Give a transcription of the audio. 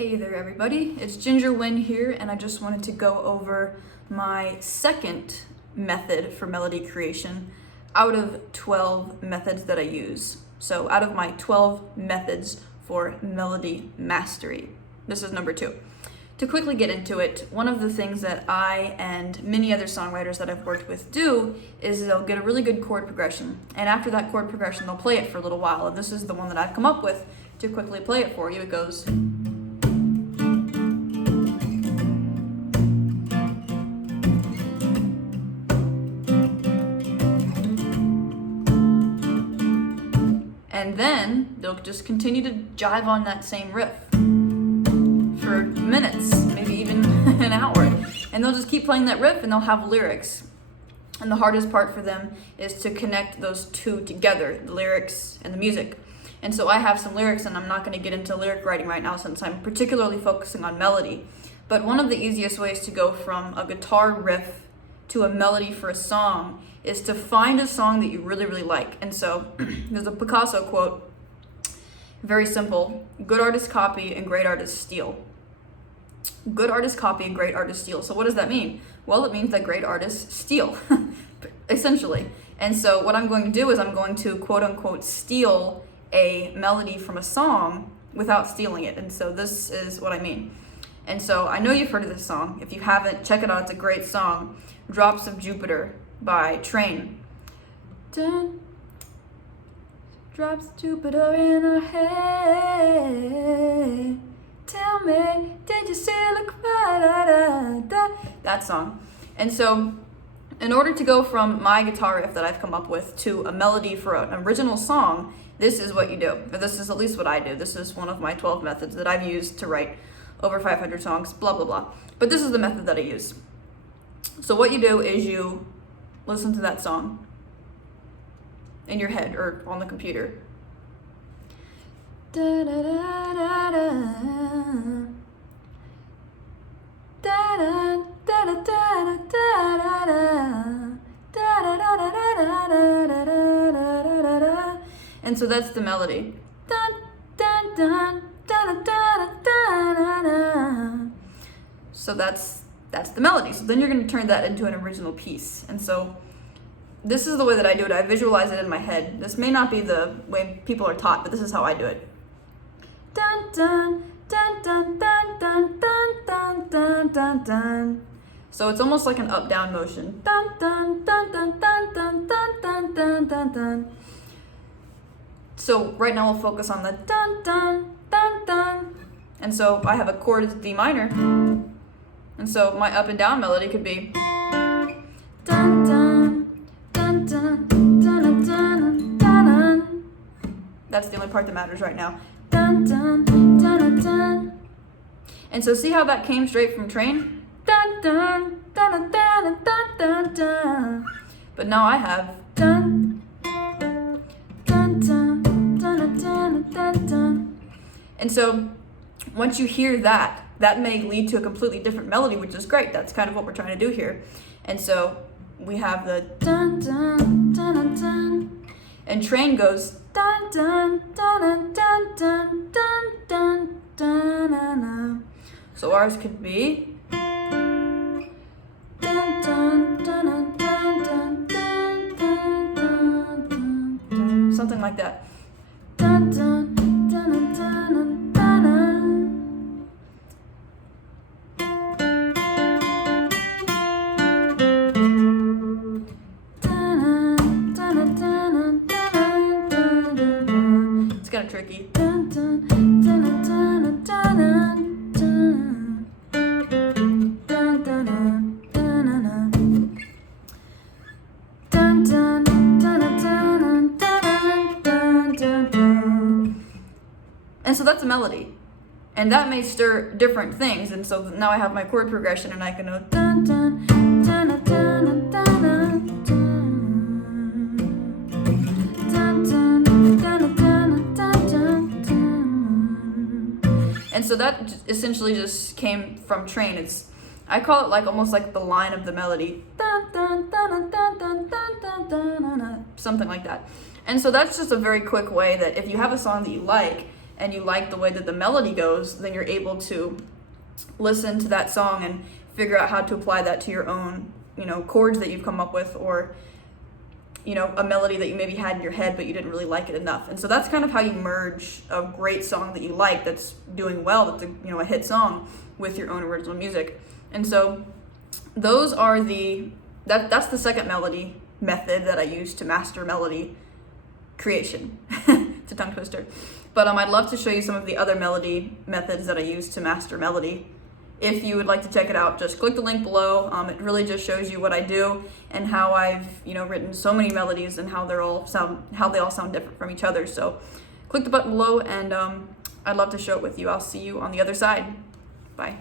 Hey there everybody, it's Ginger Wynn here, and I just wanted to go over my second method for melody creation out of 12 methods that I use. So out of my 12 methods for melody mastery, this is number 2. To quickly get into it, one of the things that I and many other songwriters that I've worked with do is they'll get a really good chord progression, and after that chord progression they'll play it for a little while, and this is the one that I've come up with to quickly play it for you. It goes... And then they'll just continue to jive on that same riff for minutes, maybe even an hour. And they'll just keep playing that riff and they'll have lyrics. And the hardest part for them is to connect those two together, the lyrics and the music. And so I have some lyrics, and I'm not going to get into lyric writing right now since I'm particularly focusing on melody. But one of the easiest ways to go from a guitar riff to a melody for a song is to find a song that you really, really like. And so there's a Picasso quote, very simple: good artists copy and great artists steal. Good artists copy and great artists steal. So what does that mean? Well, it means that great artists steal, essentially. And so what I'm going to do is I'm going to quote unquote steal a melody from a song without stealing it. And so this is what I mean. And so I know you've heard of this song. If you haven't, check it out. It's a great song. Drops of Jupiter by Train. Dun. Drops of Jupiter in her head. Tell me, did you see the cry? That song. And so in order to go from my guitar riff that I've come up with to a melody for an original song, this is what you do. Or this is at least what I do. This is one of my 12 methods that I've used to write over 500 songs, blah, blah, blah. But this is the method that I use. So what you do is you listen to that song in your head or on the computer. Da, da, da, da, da. Da, da, da, da, da, da, da, da. And so that's the melody. Dun, dun, dun, dun, dun, dun, dun, dun. So that's the melody. So then you're going to turn that into an original piece. And so this is the way that I do it. I visualize it in my head. This may not be the way people are taught, but this is how I do it. Dun dun dun dun dun dun dun dun dun dun dun. So it's almost like an up-down motion. Dun dun dun dun dun dun dun dun dun dun dun. So right now we'll focus on the dun dun dun dun. And so I have a chord as D minor. And so my up and down melody could be dun dun dun dun dun dun dun dun. That's the only part that matters right now. Dun dun dun dun. And so see how that came straight from Train? Dun dun dun dun dun dun dun. But now I have dun dun dun dun dun dun dun dun. And so once you hear that, that may lead to a completely different melody, which is great. That's kind of what we're trying to do here. And so we have the dun dun dun dun, and Train goes dun dun dun dun dun dun dun dun dun. So ours could be dun dun dun dun dun dun dun dun dun, something like that. Dun dun dun dun dun. Kind of tricky. Dun, dun, dun, dun, dun, dun, dun, dun, dun, dun, dun, dun, dun, dun, dun, dun. And so that's a melody, and that may stir different things. And so now I have my chord progression, and I can go dun dun dun dun dun dun dun. And so that essentially just came from Train. I call it like almost like the line of the melody, dun, dun, dun, dun, dun, dun, dun, dun, dun, something like that. And so that's just a very quick way that if you have a song that you like and you like the way that the melody goes, then you're able to listen to that song and figure out how to apply that to your own, chords that you've come up with, or a melody that you maybe had in your head but you didn't really like it enough. And so that's kind of how you merge a great song that you like, that's doing well, that's a hit song, with your own original music. And so those are that's the second melody method that I use to master melody creation. It's a tongue twister. But I'd love to show you some of the other melody methods that I use to master melody. If you would like to check it out, just click the link below. It really just shows you what I do and how I've written so many melodies and how they all sound different from each other. So click the button below, and I'd love to show it with you. I'll see you on the other side. Bye.